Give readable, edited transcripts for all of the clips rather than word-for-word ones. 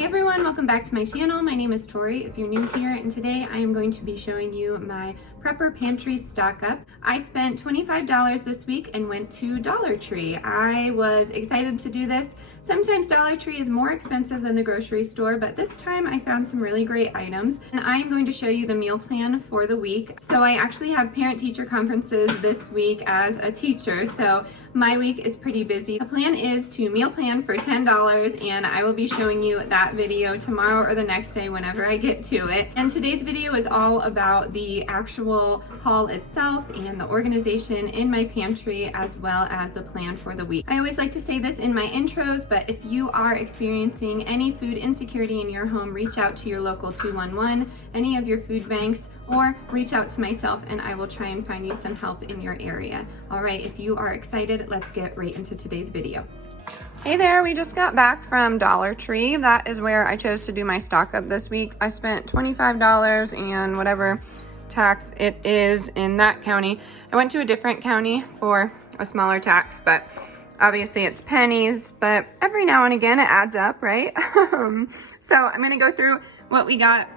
Hey everyone, welcome back to my channel. My name is Tori if you're new here, and today I am going to be showing you my Prepper Pantry stock up. I spent $25 this week and went to Dollar Tree. I was excited to do this. Sometimes Dollar Tree is more expensive than the grocery store, but this time I found some really great items, and I am going to show you the meal plan for the week. So I actually have parent-teacher conferences this week as a teacher, so my week is pretty busy. The plan is to meal plan for $10, and I will be showing you that video tomorrow or the next day whenever I get to it. And today's video is all about the actual haul itself and the organization in my pantry, as well as the plan for the week. I always like to say this in my intros, but if you are experiencing any food insecurity in your home, reach out to your local 211, any of your food banks, or reach out to myself and I will try and find you some help in your area. All right, if you are excited, let's get right into today's video. Hey there, we just got back from Dollar Tree. That is where I chose to do my stock up this week. I spent $25 and whatever tax it is in that county. I went to a different county for a smaller tax, but obviously it's pennies, but every now and again it adds up, right? So I'm gonna go through what we got.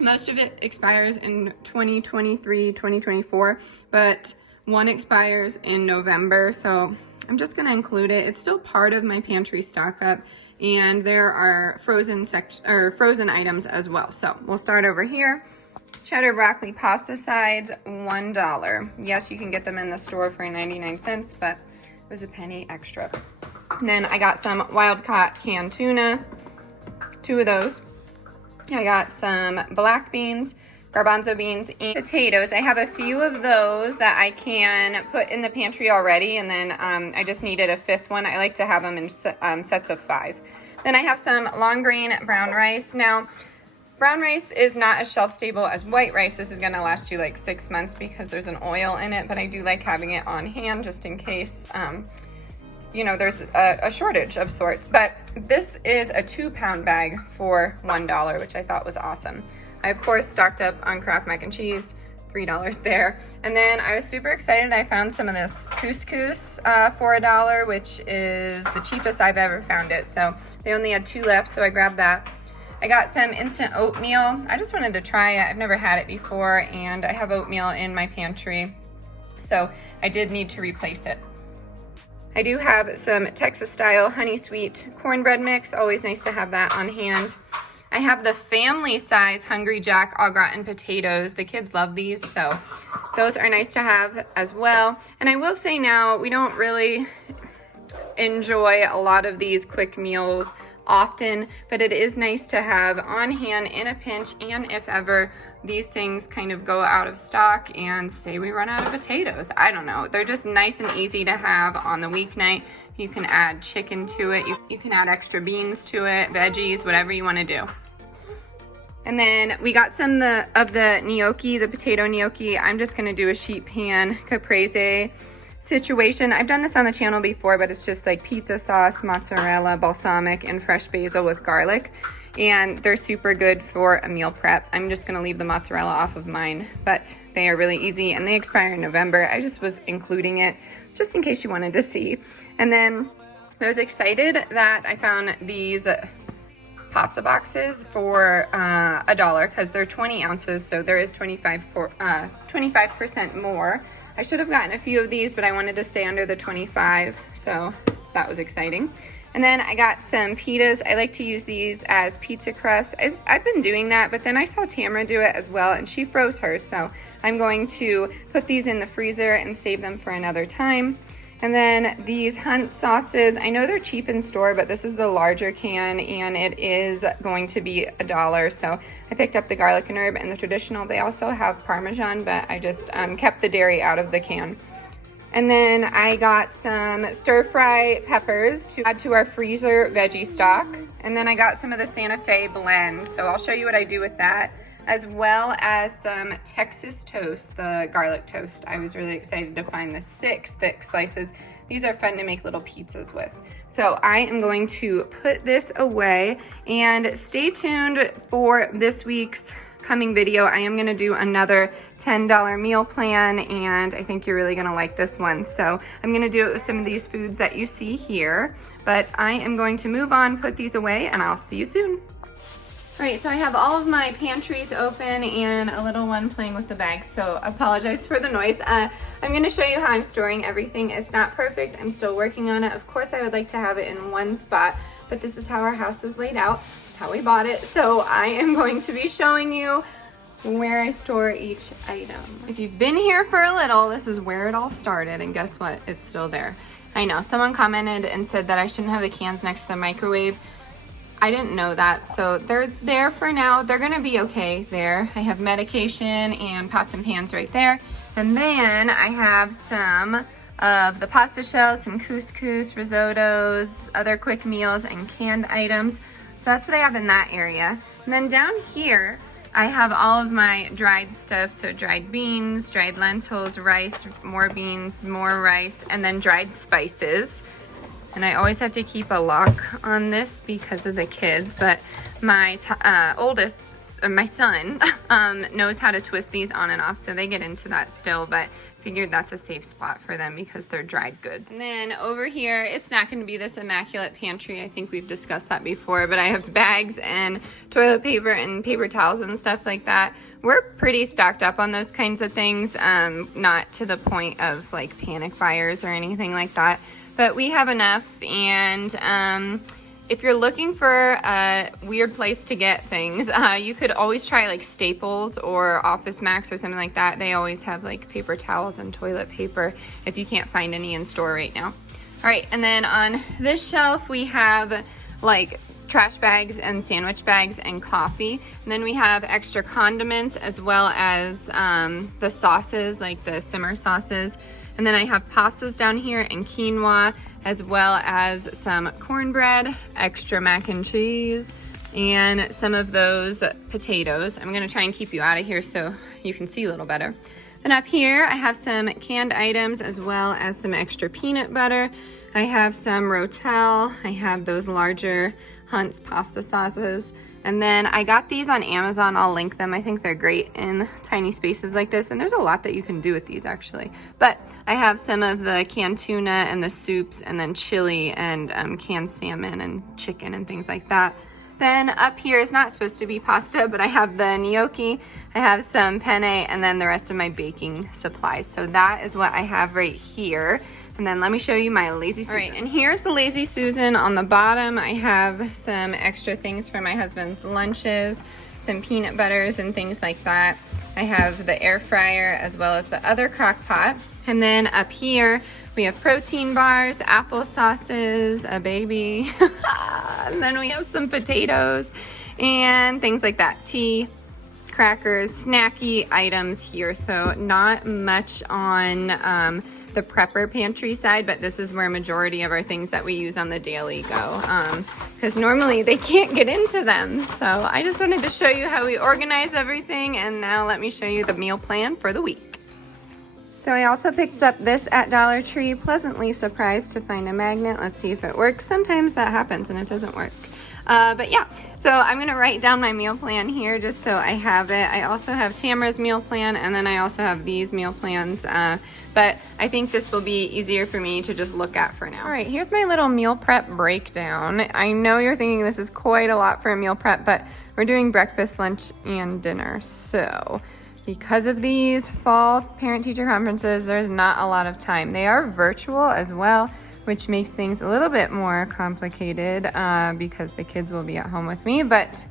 Most of it expires in 2023, 2024, but one expires in November, so I'm just gonna include it. It's still part of my pantry stock up, and there are frozen items as well. So we'll start over here. Cheddar broccoli pasta sides, $1. Yes, you can get them in the store for 99 cents, but it was a penny extra. And then I got some wild-caught canned tuna, 2 of those. I got some black beans, garbanzo beans, and potatoes. I have a few of those that I can put in the pantry already, and then I just needed a 5th one. I like to have them in sets of 5. Then I have some long grain brown rice. Now, brown rice is not as shelf stable as white rice. This is gonna last you like 6 months because there's an oil in it, but I do like having it on hand just in case you know, there's a shortage of sorts. But this is a 2-pound bag for $1, which I thought was awesome. I, of course, stocked up on Kraft mac and cheese, $3 there. And then I was super excited. I found some of this Couscous for $1, which is the cheapest I've ever found it. So they only had 2 left, so I grabbed that. I got some instant oatmeal. I just wanted to try it. I've never had it before, and I have oatmeal in my pantry, so I did need to replace it. I do have some Texas-style honey sweet cornbread mix. Always nice to have that on hand. I have the family size Hungry Jack au gratin potatoes. The kids love these, so those are nice to have as well. And I will say now, we don't really enjoy a lot of these quick meals often, but it is nice to have on hand in a pinch, and if ever these things kind of go out of stock and say we run out of potatoes. I don't know. They're just nice and easy to have on the weeknight. You can add chicken to it. You can add extra beans to it, veggies, whatever you want to do. And then we got some of the gnocchi, the potato gnocchi. I'm just going to do a sheet pan caprese situation. I've done this on the channel before, but it's just like pizza sauce, mozzarella, balsamic, and fresh basil with garlic. And they're super good for a meal prep. I'm just gonna leave the mozzarella off of mine, but they are really easy and they expire in November. I just was including it just in case you wanted to see. And then I was excited that I found these pasta boxes for $1 because they're 20 ounces, so there is 25% more. I should have gotten a few of these, but I wanted to stay under the 25, so that was exciting. And then I got some pitas. I like to use these as pizza crust. I've been doing that, but then I saw Tamara do it as well, and she froze hers, so I'm going to put these in the freezer and save them for another time. And then these Hunt sauces, I know they're cheap in store, but this is the larger can, and it is going to be $1. So I picked up the garlic and herb and the traditional. They also have Parmesan, but I just kept the dairy out of the can. And then I got some stir-fry peppers to add to our freezer veggie stock. And then I got some of the Santa Fe blend, so I'll show you what I do with that, as well as some Texas toast, the garlic toast. I was really excited to find the 6 thick slices. These are fun to make little pizzas with. So I am going to put this away, and stay tuned for this week's coming video. I am gonna do another $10 meal plan, and I think you're really gonna like this one. So I'm gonna do it with some of these foods that you see here, but I am going to move on, put these away, and I'll see you soon. All right, so I have all of my pantries open and a little one playing with the bag, so apologize for the noise. I'm gonna show you how I'm storing everything. It's not perfect, I'm still working on it. Of course, I would like to have it in one spot, but this is how our house is laid out. It's how we bought it. So I am going to be showing you where I store each item. If you've been here for a little, this is where it all started, and guess what? It's still there. I know, someone commented and said that I shouldn't have the cans next to the microwave. I didn't know that, so they're there for now. They're gonna be okay there. I have medication and pots and pans right there. And then I have some of the pasta shells, some couscous, risottos, other quick meals, and canned items. So that's what I have in that area. And then down here, I have all of my dried stuff, so dried beans, dried lentils, rice, more beans, more rice, and then dried spices. And I always have to keep a lock on this because of the kids, but my oldest, my son, knows how to twist these on and off, so they get into that still, but figured that's a safe spot for them because they're dried goods. And then over here, it's not going to be this immaculate pantry. I think we've discussed that before, but I have bags and toilet paper and paper towels and stuff like that. We're pretty stocked up on those kinds of things, not to the point of like panic buyers or anything like that. But we have enough, and if you're looking for a weird place to get things, you could always try like Staples or Office Max or something like that. They always have like paper towels and toilet paper if you can't find any in store right now. All right, and then on this shelf we have like trash bags and sandwich bags and coffee. And then we have extra condiments as well as the sauces, like the simmer sauces. And then I have pastas down here and quinoa, as well as some cornbread, extra mac and cheese, and some of those potatoes. I'm gonna try and keep you out of here so you can see a little better. Then up here, I have some canned items as well as some extra peanut butter. I have some Rotel. I have those larger Hunt's pasta sauces. And then I got these on Amazon. I'll link them. I think they're great in tiny spaces like this. And there's a lot that you can do with these actually. But I have some of the canned tuna and the soups, and then chili and canned salmon and chicken and things like that. Then up here is not supposed to be pasta, but I have the gnocchi. I have some penne, and then the rest of my baking supplies. So that is what I have right here. And then let me show you my Lazy Susan. All right, and here's the Lazy Susan. On the bottom, I have some extra things for my husband's lunches, some peanut butters and things like that. I have the air fryer as well as the other crock pot. And then up here, we have protein bars, apple sauces, a baby, and then we have some potatoes and things like that. Tea, crackers, snacky items here. So not much on the prepper pantry side, but this is where majority of our things that we use on the daily go, because normally they can't get into them. So I just wanted to show you how we organize everything, and now let me show you the meal plan for the week. So I also picked up this at Dollar Tree, pleasantly surprised to find a magnet. Let's see if it works. Sometimes that happens and it doesn't work. But yeah, so I'm gonna write down my meal plan here just so I have it. I also have Tamara's meal plan, and then I also have these meal plans. But I think this will be easier for me to just look at for now. All right, here's my little meal prep breakdown. I know you're thinking this is quite a lot for a meal prep, but we're doing breakfast, lunch, and dinner. So because of these fall parent-teacher conferences, there's not a lot of time. They are virtual as well, which makes things a little bit more complicated because the kids will be at home with me, but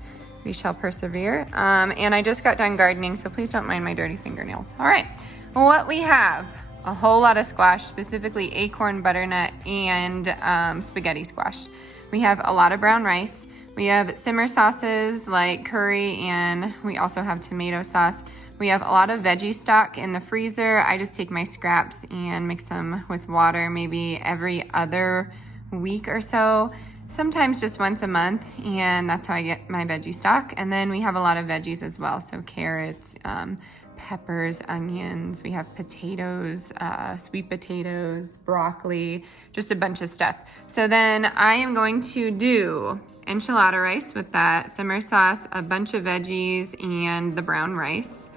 we shall persevere. And I just got done gardening, so please don't mind my dirty fingernails. All right, what we have, a whole lot of squash, specifically acorn, butternut, and spaghetti squash. We have a lot of brown rice. We have simmer sauces like curry, and we also have tomato sauce. We have a lot of veggie stock in the freezer. I just take my scraps and mix them with water maybe every other week or so, sometimes just once a month, and that's how I get my veggie stock. And then we have a lot of veggies as well, so carrots, peppers, onions, we have potatoes, sweet potatoes, broccoli, just a bunch of stuff. So then I am going to do enchilada rice with that simmer sauce, a bunch of veggies, and the brown rice.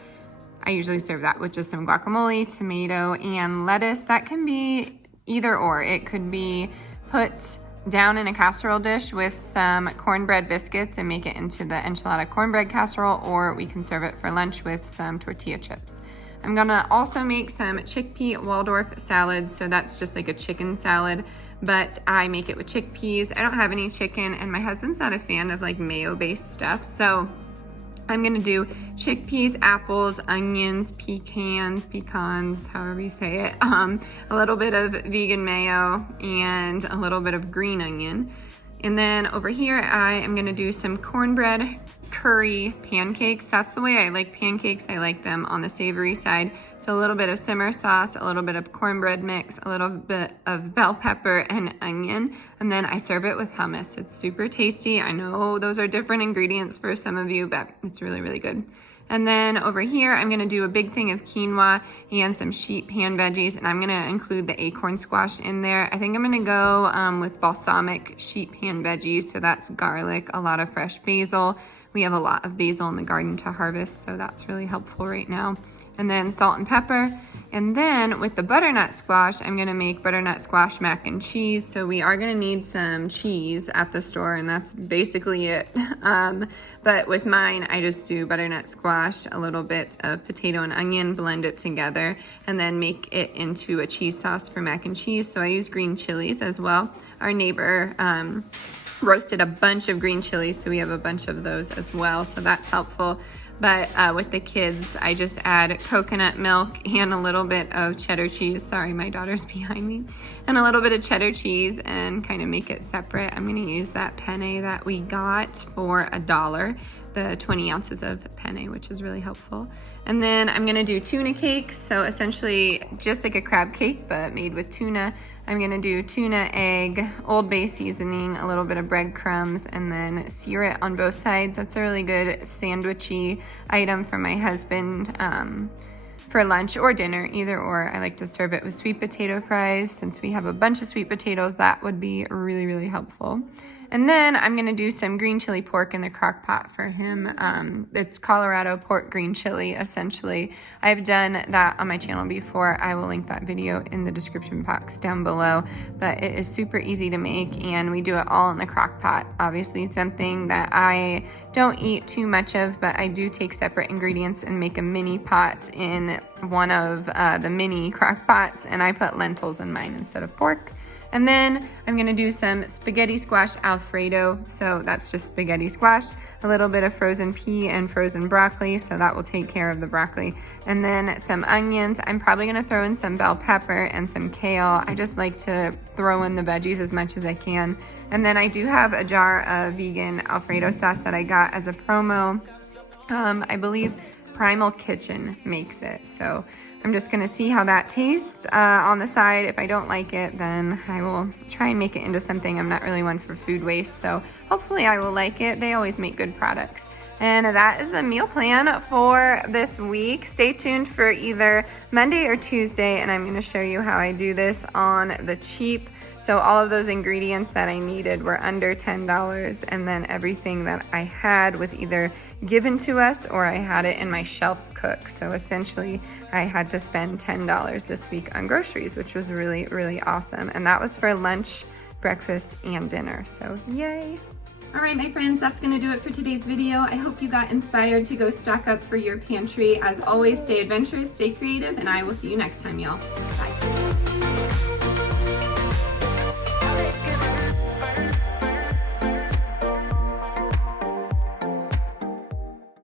I usually serve that with just some guacamole, tomato, and lettuce. That can be either or. It could be put down in a casserole dish with some cornbread biscuits and make it into the enchilada cornbread casserole, or we can serve it for lunch with some tortilla chips. I'm gonna also make some chickpea Waldorf salad, so that's just like a chicken salad, but I make it with chickpeas. I don't have any chicken, and my husband's not a fan of like mayo-based stuff, so I'm gonna do chickpeas, apples, onions, pecans, however you say it, a little bit of vegan mayo, and a little bit of green onion. And then over here, I am gonna do some cornbread curry pancakes. That's the way I like pancakes. I like them on the savory side. So a little bit of simmer sauce, a little bit of cornbread mix, a little bit of bell pepper and onion, and then I serve it with hummus. It's super tasty. I know those are different ingredients for some of you, but it's really, really good. And then over here, I'm gonna do a big thing of quinoa and some sheet pan veggies, and I'm gonna include the acorn squash in there. I think I'm gonna go with balsamic sheet pan veggies, so that's garlic, a lot of fresh basil. We have a lot of basil in the garden to harvest, so that's really helpful right now. And then salt and pepper. And then with the butternut squash, I'm gonna make butternut squash mac and cheese. So we are gonna need some cheese at the store, and that's basically it. But with mine, I just do butternut squash, a little bit of potato and onion, blend it together, and then make it into a cheese sauce for mac and cheese. So I use green chilies as well. Our neighbor roasted a bunch of green chilies, so we have a bunch of those as well, so that's helpful. But with the kids, I just add coconut milk and a little bit of cheddar cheese. Sorry, my daughter's behind me. And a little bit of cheddar cheese, and kind of make it separate. I'm gonna use that penne that we got for $1, the 20 ounces of penne, which is really helpful. And then I'm gonna do tuna cakes, so essentially just like a crab cake, but made with tuna. I'm gonna do tuna, egg, Old Bay seasoning, a little bit of breadcrumbs, and then sear it on both sides. That's a really good sandwichy item for my husband for lunch or dinner, either or. I like to serve it with sweet potato fries. Since we have a bunch of sweet potatoes, that would be really, really helpful. And then I'm gonna do some green chili pork in the crock pot for him. It's Colorado pork green chili, essentially. I've done that on my channel before. I will link that video in the description box down below, but it is super easy to make, and we do it all in the crock pot. Obviously something that I don't eat too much of, but I do take separate ingredients and make a mini pot in one of the mini crock pots, and I put lentils in mine instead of pork. And then I'm gonna do some spaghetti squash Alfredo. So that's just spaghetti squash, a little bit of frozen pea and frozen broccoli, so that will take care of the broccoli. And then some onions. I'm probably gonna throw in some bell pepper and some kale. I just like to throw in the veggies as much as I can. And then I do have a jar of vegan Alfredo sauce that I got as a promo. I believe Primal Kitchen makes it. So I'm just gonna see how that tastes on the side. If I don't like it, then I will try and make it into something. I'm not really one for food waste, so hopefully I will like it. They always make good products. And that is the meal plan for this week. Stay tuned for either Monday or Tuesday, and I'm gonna show you how I do this on the cheap. So all of those ingredients that I needed were under $10, and then everything that I had was either given to us or I had it in my shelf cook. So essentially I had to spend $10 this week on groceries, which was really, really awesome. And that was for lunch, breakfast, and dinner. So yay. All right, my friends, that's gonna do it for today's video. I hope you got inspired to go stock up for your pantry. As always, stay adventurous, stay creative, and I will see you next time, y'all. Bye.